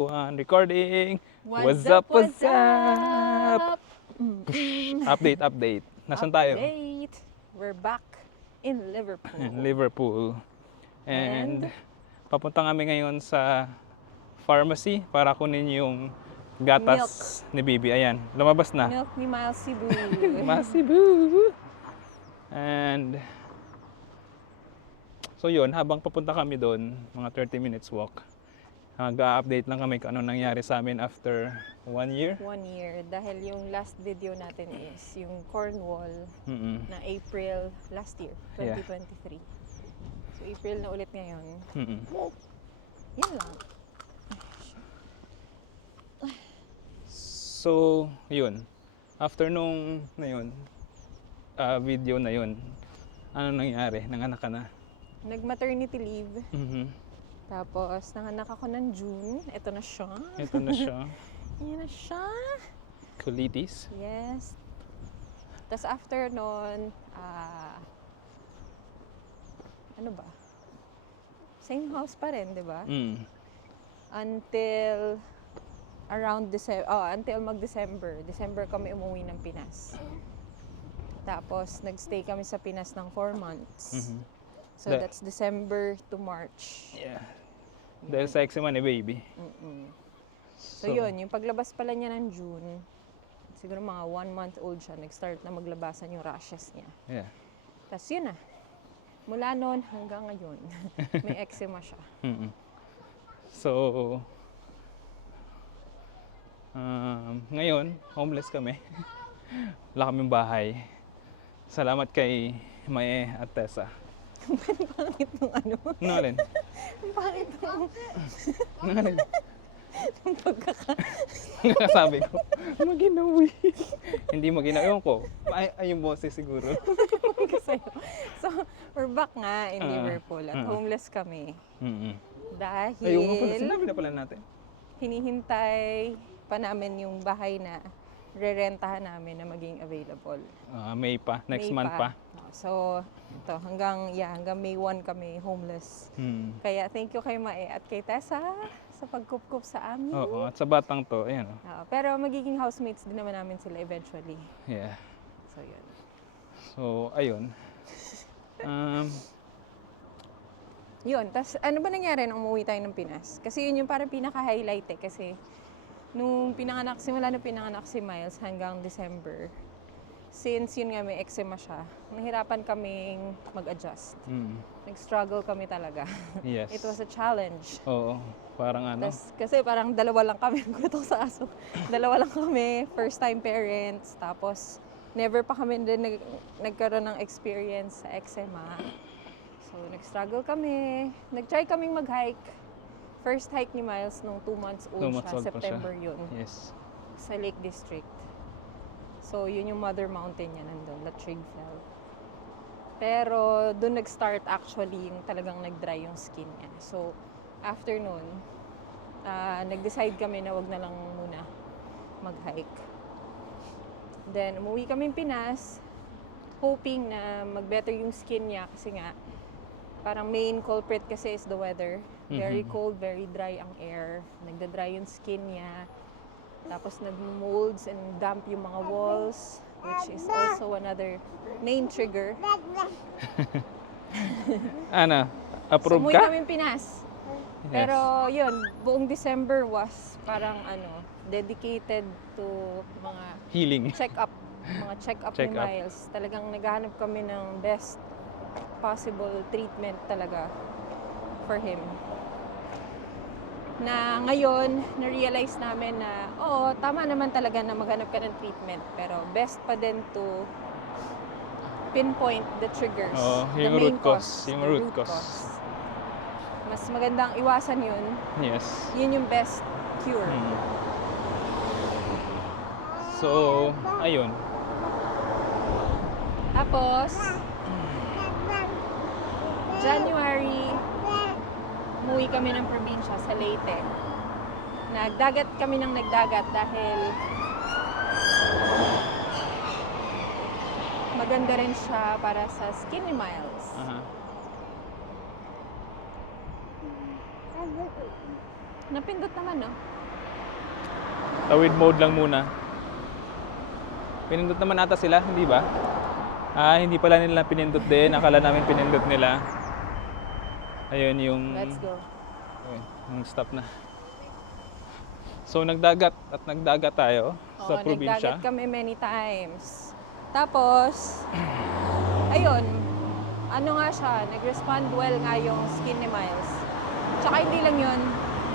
Recording. What's up? What's up? Update. Nasaan tayo? Update. We're back in Liverpool. In Liverpool. And papunta kami ngayon sa pharmacy para kunin yung gatas ni Bibi. Ayan, lumabas na. Milk ni Miles Cebu. Masibu. And so yun, habang papunta kami doon, mga 30 minutes walk, nag-update lang kami kung ano nangyari sa amin after 1 year. 1 year. Dahil yung last video natin is yung Cornwall na April last year, 2023. So April na ulit ngayon. Yan lang. So, yun. After nung na yun, video na yun, ano nangyari? Nanganak ka na? Nag-maternity leave. Tapos, nanganak ako ng June. Ito na siya. Ito na siya. Yan na siya. Colitis. Yes. Tapos after nun, ano ba? Same house pa rin, di ba? Until around until mag-December. December kami umuwi ng Pinas. Tapos, nagstay kami sa Pinas ng 4 months. So, that's December to March. Yeah. Dahil sa eczema ni Baby. So, yun. Yung paglabas pala niya ng June, siguro mga 1 month old siya, nag-start na maglabasan yung rashes niya. Yeah. Tapos yun na. Mula noon hanggang ngayon, may eczema siya. So, ngayon, homeless kami. Wala kaming bahay. Salamat kay Mae at Tessa. Ang pangit nung ano. Nalin? Ang pangit nung Nalin? pagkaka... Sabi ko, maginawi. Hindi maginawi. Ewan ko. Ay, yung boses siguro. So, we're back nga in Liverpool at homeless kami. Dahil Ayun nga pala, sinabi na pala natin. hinihintay pa namin yung bahay na rerentahan namin na maging available. May pa. Next May month pa. So, ito, hanggang May 1 kami homeless. Kaya thank you kay Mae at kay Tessa sa pagkup-kup sa amin. Oo, at sa batang to, ayan o. Pero magiging housemates din naman namin sila eventually. Yeah. So, yun. So, ayun. Yun, tas ano ba nangyari nung umuwi tayo ng Pinas? Kasi yun yung parang pinaka-highlight eh. Kasi nung simula nung pinanganak si Miles hanggang December, since yun nga may eczema siya, nahirapan kaming mag-adjust. Nag-struggle kami talaga. Yes. It was a challenge. Oo, parang ano. Kasi parang dalawa lang kami, gutok sa aso. Dalawa lang kami, first time parents, tapos never pa kami din nagkaroon ng experience sa eczema. So, nag-struggle kami. Nag-try kaming mag-hike. First hike ni Miles nung 2 months old siya, September yun. Yes. Sa Lake District. So, yun yung Mother Mountain niya nandun, La Trigfell. Pero, dun nag-start actually yung talagang nag-dry yung skin niya. So, after nun, nag-decide kami na wag na lang muna mag-hike. Then, umuwi kami Pinas, hoping na mag-better yung skin niya kasi nga, parang main culprit kasi is the weather. Very cold, very dry ang air. Nagda-dry yung skin niya. Tapos nag-molds and damp yung mga walls, which is also another main trigger. Ana, approve Umuwi ka? kami Pinas. Yes. Pero yun, buong December was parang dedicated to mga Healing. check-up. Mga check-up ni Miles. Talagang naghahanap kami ng best possible treatment talaga for him. Na ngayon, na-realize namin na, tama naman talaga na maghanap ka ng treatment. Pero best pa din to pinpoint the triggers. Yung the main root cause. Yung root cause. Mas magandang iwasan yun. Yes. Yun yung best cure. So, ayun. Tapos, January, umuwi kami ng probinsya sa Leyte. Nagdagat kami ng nagdagat dahil maganda rin siya para sa skin ni Miles. Napindot naman, no? Tawid mode lang muna. Pinindot naman ata sila, hindi ba? Hindi pala nila pinindot din. Akala namin pinindot nila. Ayun yung... Let's go. Ayun, yung stop na. So nagdagat at nagdagat tayo sa Oo, probinsya. nagdagat kami many times. Tapos, ayun, ano nga siya, nag-respond well nga yung skin ni Miles. Tsaka hindi lang yun,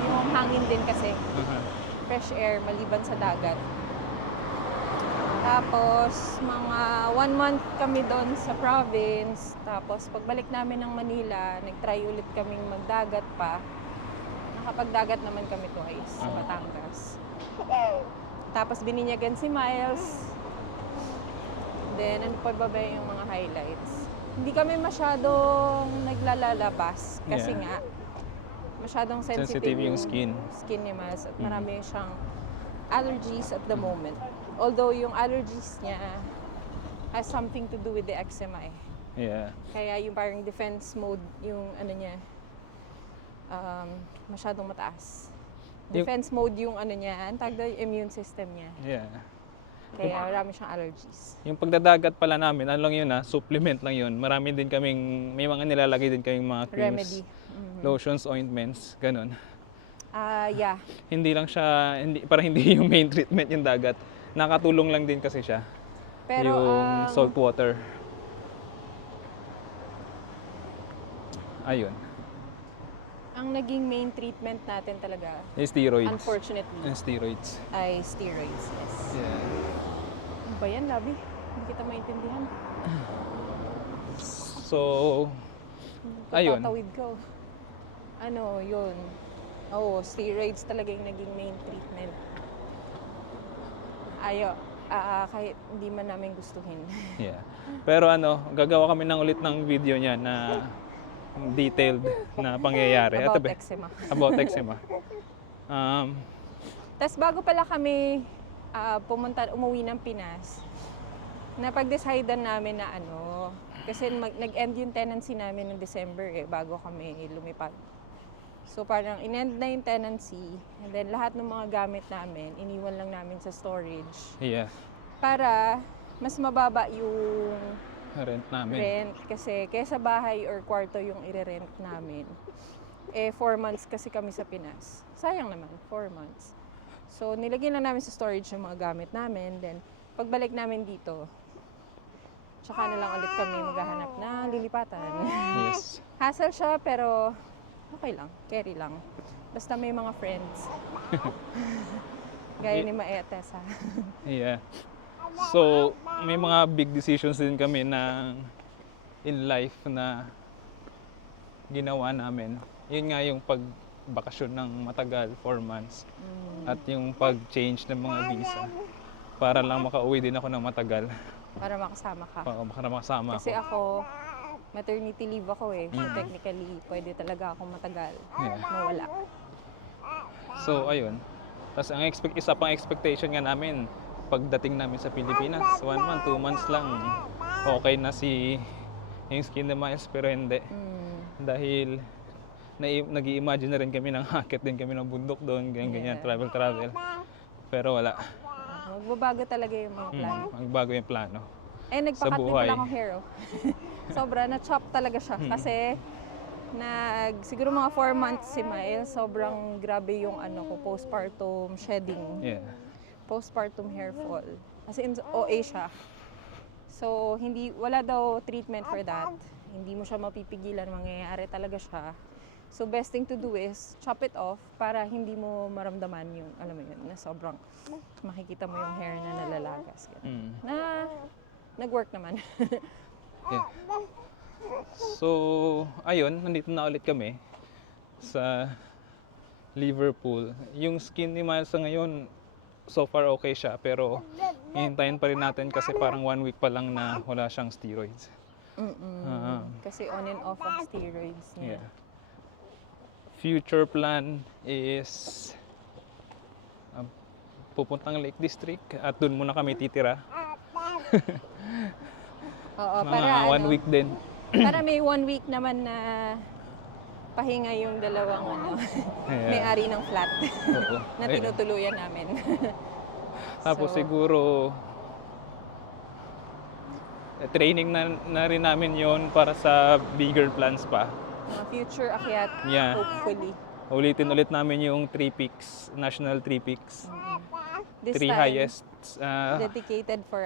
yung hangin din kasi. Fresh air, maliban sa dagat. Tapos, mga 1 month kami doon sa province. Tapos, pagbalik namin ng Manila, nag-try ulit kaming magdagat pa. Nakapagdagat naman kami twice sa Batangas. Tapos, bininyagan si Miles. Then, ano pa ba yung mga highlights? Hindi kami masyadong naglalalabas kasi Yeah. nga, masyadong sensitive Sensitive yung skin. skin ni Miles at marami siyang allergies at the moment. Although yung allergies niya has something to do with the eczema eh. Yeah. Kaya yung parang defense mode, yung ano niya, masyadong mataas. Yung- Defense mode yung ano niya, ang tawag doon, yung immune system niya. Yeah. Kaya marami siyang allergies. Yung pagdadagat pala namin, ano lang yun supplement lang yun. Marami din kaming, may mga nilalagay din kaming mga creams, Remedy. lotions, ointments, ganun. Yeah. Hindi lang siya, parang hindi yung main treatment yung dagat. Nakatulong lang din kasi siya. Pero yung salt water. Ayun. ang naging main treatment natin talaga, Yung steroids. unfortunately, Yung steroids. ay steroids. Yes. Yeah. Ano ba yan, Labi? Hindi kita maintindihan. So, ayun. Tatawid ko. Ano, yun. Oo, steroids talaga yung naging main treatment. Kahit hindi man namin gustuhin. Yeah. Pero gagawa kami ulit ng video niya na detailed na pangyayari. About Tabi. eczema. About eczema. Tapos bago pala kami umuwi ng Pinas, napag-decidean namin na kasi nag-end yung tenancy namin ng December bago kami lumipat. So parang in-end na yung tenancy, and then lahat ng mga gamit namin, iniwan lang namin sa storage Yeah. para mas mababa yung Rent namin. rent. Kasi kaysa bahay or kwarto yung i-rent namin, 4 months kasi kami sa Pinas. Sayang naman, 4 months. So nilagyan lang namin sa storage yung mga gamit namin, then pagbalik namin dito, tsaka na lang ulit kami maghahanap na lilipatan. Yes. Hassle siya, pero okay lang, carry lang. Basta may mga friends. Gaya ni Mae at Tessa. Yeah. So, may mga big decisions din kami in life na ginawa namin. Yun nga yung pagbakasyon ng matagal, 4 months. At yung pag-change ng mga visa. Para lang makauwi din ako ng matagal. Para makasama ka. Para makasama Kasi ako. ako, maternity leave ako So technically, pwede talaga ako matagal. Yeah. Mawala. So, ayun. Tapos isa pang expectation nga namin, pagdating namin sa Pilipinas, 1 month, 2 months lang, okay na yung skin ni Miles, pero hindi. Dahil nag-i-imagine na rin kami ng hakit din kami ng bundok doon, ganyan, travel. Pero wala. Magbabago talaga yung mga plano. Magbago yung plano. Nagpakat din buhay. pala akong hair. Sobra, na-chop talaga siya. Kasi, siguro mga 4 months si Miles, sobrang grabe yung postpartum shedding. Yeah. Postpartum hair fall. As in, OA siya. So, wala daw treatment for that. Hindi mo siya mapipigilan, mangyayari talaga siya. So, best thing to do is chop it off para hindi mo maramdaman yung, alam mo yun, na sobrang makikita mo yung hair na nalalagas. Na, nag-work naman. Yeah. So, ayun, nandito na ulit kami sa Liverpool. Yung skin ni Miles sa ngayon, so far okay siya, pero hihintayin pa rin natin kasi parang 1 week pa lang na wala siyang steroids. Kasi on and off ang steroids niya. Yeah. Future plan is pupuntang Lake District at doon muna kami titira. Oo, Mga para 1 week din. para may 1 week naman na pahinga yung dalawang Ayan. may-ari ng flat Oo. na Ayan. tinutuluyan namin. Tapos So, siguro training na rin namin yon para sa bigger plans pa. mga future akyat, Yeah. hopefully. Ulitin ulit namin yung 3 peaks, national 3 peaks. This 3 time, highest, dedicated for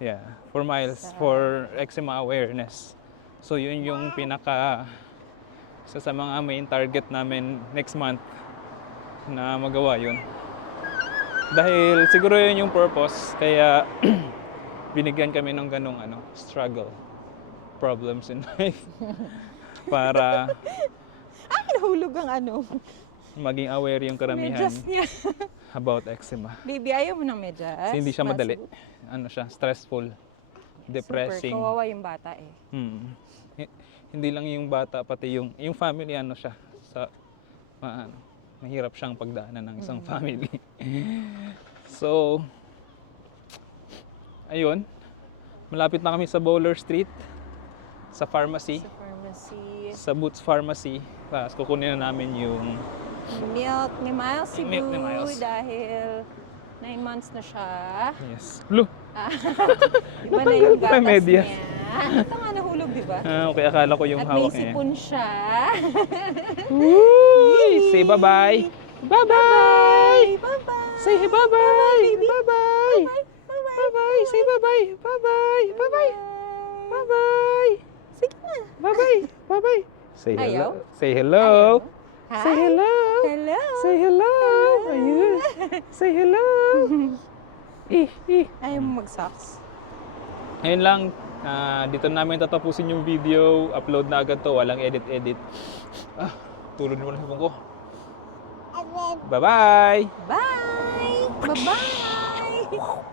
yeah, 4 miles for eczema awareness. So yun yung isa sa mga main target namin next month na magawa yun. Dahil siguro yun yung purpose, kaya binigyan kami ng ganong struggle, problems in life para nahulog ang maging aware yung karamihan medyas niya. about eczema. Baby, ayaw mo ng medyas? Kasi hindi siya madali. Mas- Siya, stressful, depressing. Super, kawawa yung bata eh. Hindi lang yung bata, pati yung family siya. Mahirap siyang pagdaanan ng isang family. So, ayun. Malapit na kami sa Bowler Street, sa pharmacy, Sa pharmacy. sa Boots Pharmacy. Tapos kukunin na namin yung Milk ni Miles si Milk ni Boo Miles. dahil 9 months na siya. yes. Lo, Iba na yung pa gatas medyas. niya. Ito nga nahulog, di ba? okay, akala ko yung At may hawak niya. sipon siya. Uy, say bye-bye. Bye-bye. Bye-bye! Say bye-bye. baby. Bye-bye. Bye-bye! Bye-bye. Say bye-bye. Bye-bye. Bye-bye. Bye-bye. Sige na. Bye-bye. Bye-bye. Say hello. Ayaw? Say hello. Hi. Say hello. Hello. Say hello. Ayun. Say hello. Ayaw mo mag-socks. Ayun lang. Dito namin tatapusin yung video. Upload na agad to. Walang edit-edit. Tulog naman ang hipon ko. Bye-bye. Bye! Bye-bye!